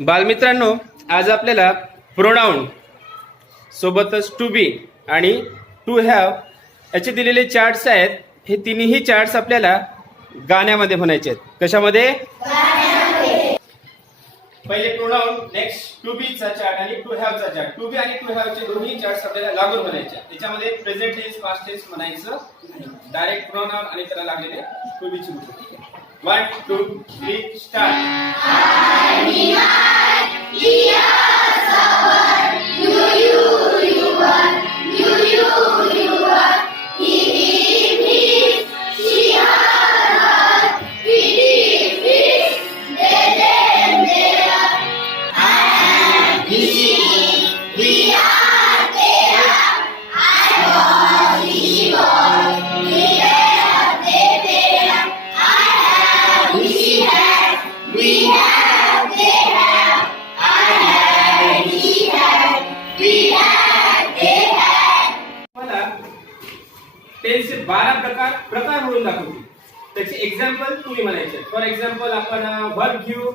बालमित्रांनो, आज आपल्याला प्रोनाउन सोबतच टू बी आणि टू हॅव याचे दिलेले चार्ट्स आहेत. हे तिन्ही चार्ट्स आपल्याला गाण्यामध्ये म्हणायचे आहेत. कशामध्ये? पहिले प्रोनाउन, नेक्स्ट टू बी चा चार्ट आणि टू हॅव चा चार्ट. टू बी आणि टू हॅव चे दोन्ही चार्ट्स आपल्याला लागून म्हणायचे. त्याच्यामध्ये प्रेझेंट टेन्स, पास्ट टेन्स म्हणायचं, डायरेक्ट प्रोनाउन आणि त्याला लागलेले टू बी ची गोष्ट. 1 2 3 स्टार्ट. टेन्सचे 12 प्रकार म्हणून दाखवतील. त्याचे एक्झाम्पल तुम्ही म्हणायचे. फॉर एक्झाम्पल आपण वर्ब घेऊ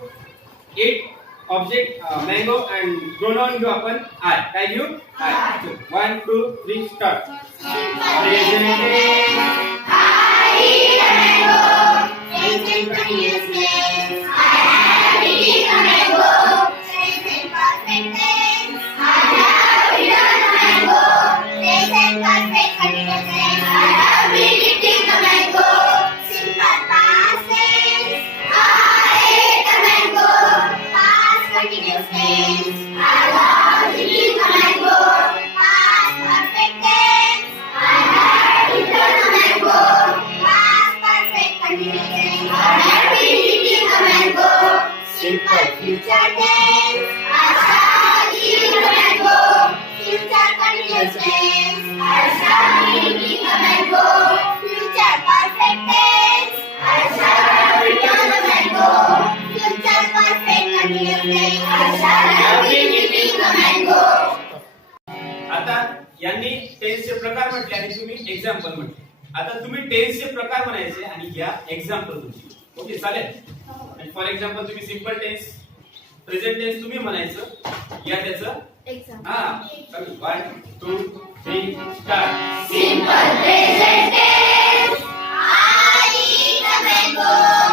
it, object mango and pronoun घेऊ आपण आय. काय घेऊ? आय. 1 2 3 start. Simple future tense, I shall eat a mango. Future continuous tense, I shall eat a mango. Future perfect tense, I shall return a mango. Future perfect continuous tense, I shall be eating a mango. आता यांनी टेन्सचे प्रकार म्हटले आणि तुम्ही एक्झाम्पल म्हटले. आता तुम्ही टेन्सचे प्रकार म्हणायचे आणि या एक्झाम्पल तुमची. ओके, चालेल. आणि फॉर एक्झाम्पल तुम्ही सिंपल टेन्स, प्रेझेंट टेन्स तुम्ही म्हणायचं. या त्याचं एक्झाम्पल. 1 2 3 start. Simple present tense, I eat a mango.